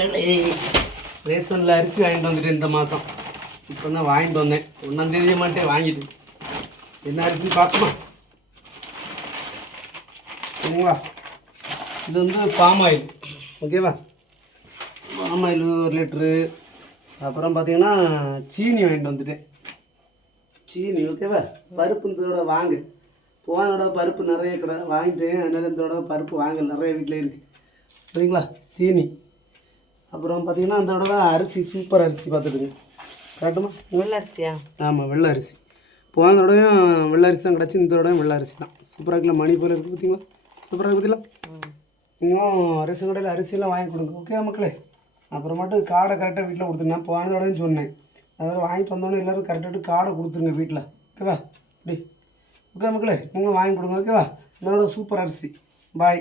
மக்களே. ரேஷனில் அரிசி வாங்கிட்டு வந்துட்டு இந்த மாதம் இப்போ தான் வாங்கிட்டு வந்தேன். ஒன்றாந்தேதியே மட்டும் வாங்கிட்டு. என்ன அரிசி பார்க்கணும் சரிங்களா? இது வந்து பாம் ஆயில் ஓகேவா பாம் ஆயில் ஒரு லிட்ரு அப்புறம் பார்த்தீங்கன்னா சீனி வாங்கிட்டு வந்துட்டேன். சீனி ஓகேவா பருப்பு இதோட வாங்கு. போனோட பருப்பு நிறைய கடை வாங்கிட்டேன். இந்த இதோட பருப்பு வாங்க நிறைய வீட்டில் இருக்குது சரிங்களா? சீனி. அப்புறம் பார்த்தீங்கன்னா இந்த தடவை அரிசி சூப்பர் அரிசி பார்த்துடுங்க. கரெக்டுமா வெள்ள அரிசியா ஆமாம் வெள்ளை அரிசி போன தடவையும் வெள்ளை அரிசி தான் கிடச்சி இந்த தடவையும் வெள்ளை அரிசி தான் சூப்பராக இருக்குல்ல? மணி போல் இருக்குது பார்த்தீங்களா சூப்பராக இருக்குது பார்த்தீங்களா நீங்களும் ரேஷன் கடையில் அரிசியெல்லாம் வாங்கி கொடுங்க ஓகே மக்களே? அப்புறமாட்டு காடை கரெக்டாக வீட்டில் கொடுத்துருங்க. போன தடவையும் சொன்னேன். அதாவது வாங்கிட்டு வந்தோடனே எல்லோரும் கரெக்டாக காடை கொடுத்துருங்க வீட்டில் ஓகேவா இப்படி ஓகே மக்களே? நீங்களும் வாங்கி கொடுங்க ஓகேவா இதோட சூப்பர் அரிசி. பாய்